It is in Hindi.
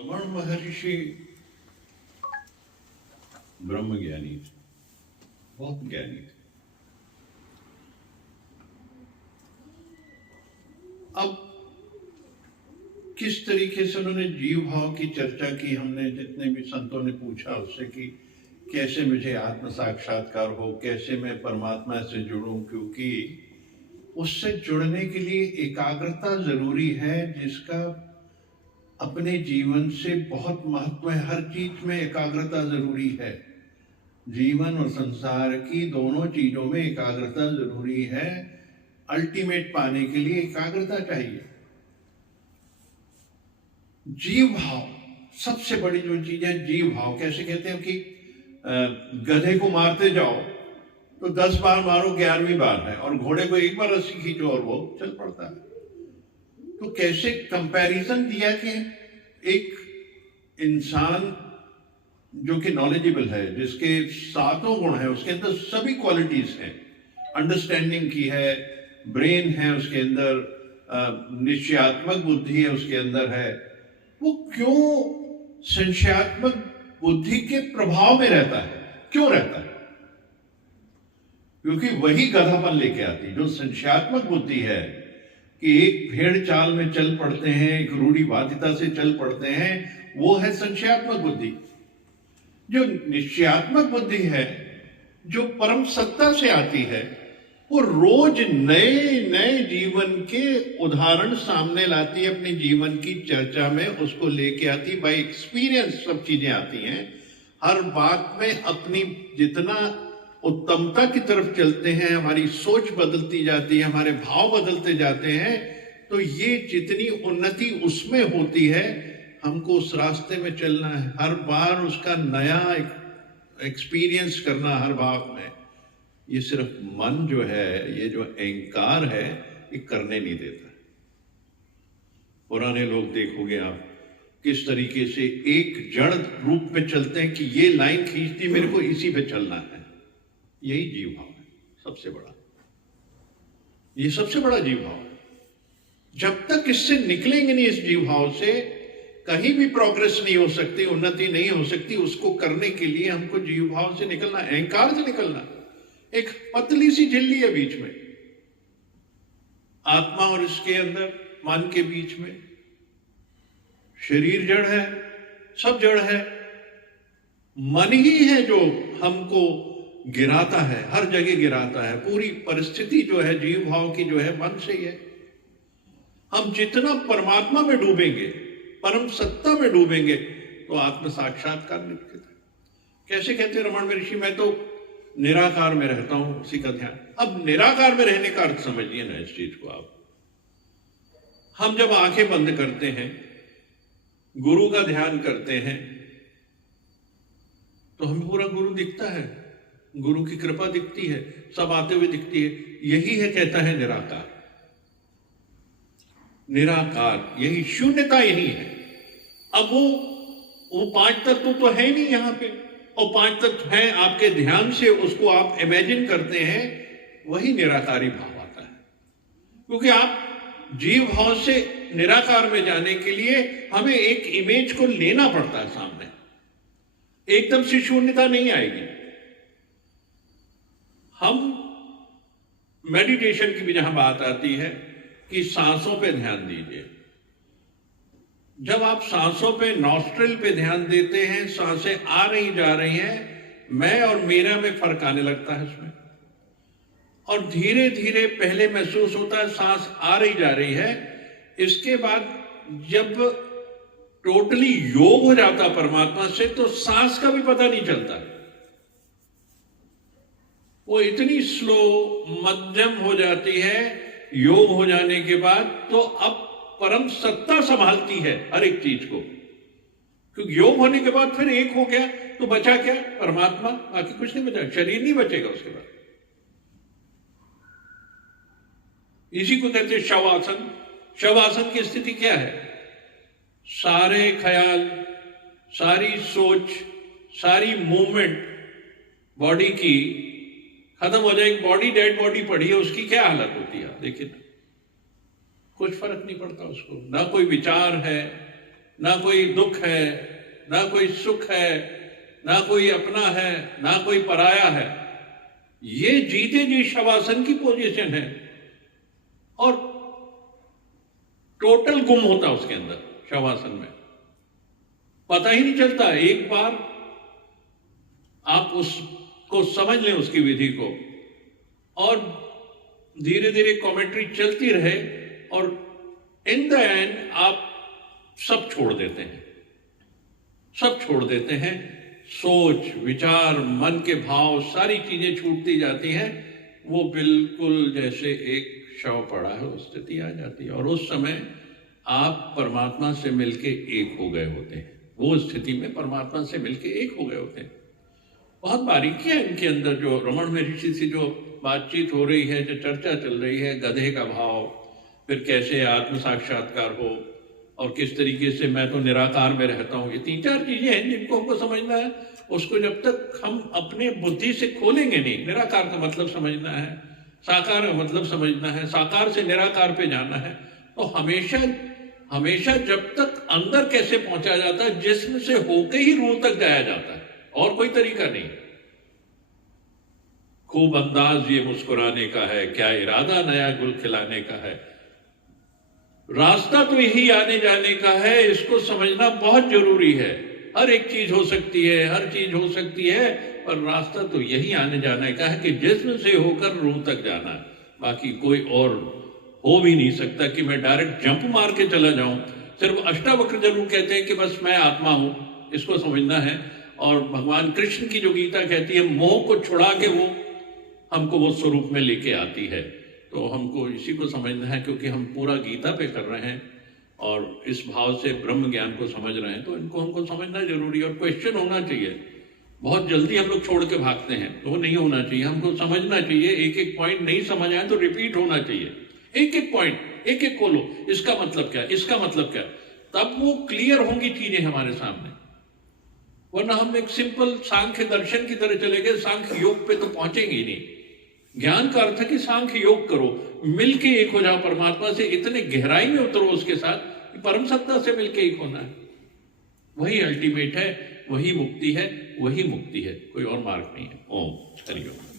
रमण महर्षि ब्रह्म ज्ञानी थे, बहुत ज्ञानी थे। अब किस तरीके से उन्होंने जीव भाव की चर्चा की, हमने जितने भी संतों ने पूछा उससे कि कैसे मुझे आत्म साक्षात्कार हो, कैसे मैं परमात्मा से जुड़ूं, क्योंकि उससे जुड़ने के लिए एकाग्रता जरूरी है, जिसका अपने जीवन से बहुत महत्व है। हर चीज में एकाग्रता जरूरी है। जीवन और संसार की दोनों चीजों में एकाग्रता जरूरी है। अल्टीमेट पाने के लिए एकाग्रता चाहिए। जीव भाव सबसे बड़ी जो चीज है, जीव भाव। कैसे कहते हैं कि गधे को मारते जाओ तो 10 बार मारो, 11वीं बार है, और घोड़े को एक बार रस्सी खींचो और वो चल पड़ता है। तो कैसे कंपैरिजन दिया कि एक इंसान जो कि नॉलेजेबल है, जिसके 7 गुण है, उसके अंदर सभी क्वालिटीज हैं, अंडरस्टैंडिंग की है, ब्रेन है उसके अंदर, निश्चयात्मक बुद्धि है उसके अंदर है, वो क्यों संशयात्मक बुद्धि के प्रभाव में रहता है? क्यों रहता है? क्योंकि वही गधापन लेके आती जो संशयात्मक बुद्धि है, कि एक भेड़ चाल में चल पड़ते हैं, एक रूढ़िवादिता से चल पड़ते हैं, वो है संशयात्मक बुद्धि। जो निश्चयात्मक बुद्धि है, जो परम सत्ता से आती है, वो रोज नए नए जीवन के उदाहरण सामने लाती है, अपने जीवन की चर्चा में उसको लेके आती, बाय एक्सपीरियंस सब चीजें आती हैं। हर बात में अपनी जितना उत्तमता की तरफ चलते हैं, हमारी सोच बदलती जाती है, हमारे भाव बदलते जाते हैं, तो ये जितनी उन्नति उसमें होती है, हमको उस रास्ते में चलना है, हर बार उसका नया एक्सपीरियंस करना हर बात में। ये सिर्फ मन जो है, ये जो अहंकार है, ये करने नहीं देता। पुराने लोग देखोगे आप किस तरीके से एक जड़ रूप में चलते हैं कि ये लाइन खींचती, मेरे को इसी पे चलना है। यही जीव भाव है सबसे बड़ा, ये सबसे बड़ा जीव भाव है। जब तक इससे निकलेंगे नहीं, इस जीव भाव से कहीं भी प्रोग्रेस नहीं हो सकती, उन्नति नहीं हो सकती। उसको करने के लिए हमको जीव भाव से निकलना, अहंकार से निकलना। एक पतली सी झिल्ली है बीच में, आत्मा और इसके अंदर मन के बीच में। शरीर जड़ है, सब जड़ है, मन ही है जो हमको गिराता है, हर जगह गिराता है। पूरी परिस्थिति जो है जीव भाव की, जो है मन से ही है। हम जितना परमात्मा में डूबेंगे, परम सत्ता में डूबेंगे, तो आत्म साक्षात्कार निश्चित है। कैसे कहते रमण महर्षि, मैं तो निराकार में रहता हूं, उसी का ध्यान। अब निराकार में रहने का अर्थ समझिए ना इस चीज को आप। हम जब आंखें बंद करते हैं, गुरु का ध्यान करते हैं, तो हमें पूरा गुरु दिखता है, गुरु की कृपा दिखती है, सब आते हुए दिखती है। यही है, कहता है निराकार। निराकार यही शून्यता, यही है। अब वो 5 तत्व तो है नहीं यहां पे, और 5 तत्व हैं आपके ध्यान से, उसको आप इमेजिन करते हैं, वही निराकारी भाव आता है। क्योंकि आप जीव भाव से निराकार में जाने के लिए हमें एक इमेज को लेना पड़ता है सामने। एकदम से शून्यता नहीं आएगी। हम मेडिटेशन की भी जहां बात आती है कि सांसों पे ध्यान दीजिए, जब आप सांसों पे, नॉस्ट्रिल पे ध्यान देते हैं, सांसें आ रही जा रही हैं, मैं और मेरा में फर्क आने लगता है इसमें। और धीरे धीरे पहले महसूस होता है सांस आ रही जा रही है, इसके बाद जब टोटली योग हो जाता परमात्मा से, तो सांस का भी पता नहीं चलता। वो इतनी स्लो, मध्यम हो जाती है योग हो जाने के बाद, तो अब परम सत्ता संभालती है हर एक चीज को। क्योंकि योग होने के बाद फिर एक हो गया, तो बचा क्या? परमात्मा, बाकी कुछ नहीं बचा, शरीर नहीं बचेगा उसके बाद। इसी को कहते हैं शवासन। शवासन की स्थिति क्या है? सारे ख्याल, सारी सोच, सारी मूवमेंट बॉडी की खत्म हो जाए। एक बॉडी, डेड बॉडी पड़ी है, उसकी क्या हालत होती है देखिए ना, कुछ फर्क नहीं पड़ता उसको, ना कोई विचार है, ना कोई दुख है, ना कोई सुख है, ना कोई अपना है, ना कोई पराया है। ये जीते जी शवासन की पोजीशन है और टोटल गुम होता उसके अंदर शवासन में, पता ही नहीं चलता। एक बार आप उसको समझ लें, उसकी विधि को, और धीरे धीरे कमेंट्री चलती रहे और इन द एंड आप सब छोड़ देते हैं, सब छोड़ देते हैं। सोच विचार मन के भाव सारी चीजें छूटती जाती हैं। वो बिल्कुल जैसे एक शव पड़ा है उस स्थिति आ जाती है और उस समय आप परमात्मा से मिलके एक हो गए होते हैं। वो स्थिति में परमात्मा से मिलके एक हो गए होते हैं। बहुत बारीकियां इनके अंदर, जो रमण महर्षि से जो बातचीत हो रही है, जो चर्चा चल रही है, गधे का भाव, फिर कैसे आत्म साक्षात्कार हो और किस तरीके से मैं तो निराकार में रहता हूँ, ये 3-4 चीजें हैं जिनको हमको समझना है। उसको जब तक हम अपने बुद्धि से खोलेंगे नहीं, निराकार का मतलब समझना है, साकार का मतलब समझना है, साकार से निराकार पे जाना है, तो हमेशा हमेशा जब तक अंदर कैसे पहुंचा जाता है, जिस्म से होके ही रूह तक जाया जाता है, और कोई तरीका नहीं। खूब अंदाज ये मुस्कुराने का है, क्या इरादा नया गुल खिलाने का है। रास्ता तो यही आने जाने का है, इसको समझना बहुत जरूरी है। हर एक चीज हो सकती है, हर चीज हो सकती है, पर रास्ता तो यही आने जाने का है कि जिस्म से होकर रूह तक जाना है। बाकी कोई और हो भी नहीं सकता कि मैं डायरेक्ट जंप मार के चला जाऊं। सिर्फ अष्टावक्र जरूर कहते हैं कि बस मैं आत्मा हूं, इसको समझना है। और भगवान कृष्ण की जो गीता कहती है, मोह को छुड़ा के वो हमको वो स्वरूप में लेके आती है। तो हमको इसी को समझना है, क्योंकि हम पूरा गीता पे कर रहे हैं और इस भाव से ब्रह्म ज्ञान को समझ रहे हैं, तो इनको हमको समझना जरूरी है और क्वेश्चन होना चाहिए। बहुत जल्दी हम लोग छोड़ के भागते हैं, तो वो नहीं होना चाहिए। हमको समझना चाहिए, एक एक पॉइंट नहीं समझ आए तो रिपीट होना चाहिए। एक एक पॉइंट एक एक खोलो, इसका मतलब क्या, इसका मतलब क्या, तब वो क्लियर होंगी चीजें हमारे सामने। वरना हम एक सिंपल सांख्य दर्शन की तरह चले गए, सांख्य योग पे तो पहुंचेंगे ही नहीं। ज्ञान का अर्थ है कि सांख्य योग करो, मिलके एक हो जाओ परमात्मा से, इतने गहराई में उतरो उसके साथ कि परम सत्ता से मिलके एक होना है। वही अल्टीमेट है, वही मुक्ति है, वही मुक्ति है, कोई और मार्ग नहीं है। ओम हरि ओम।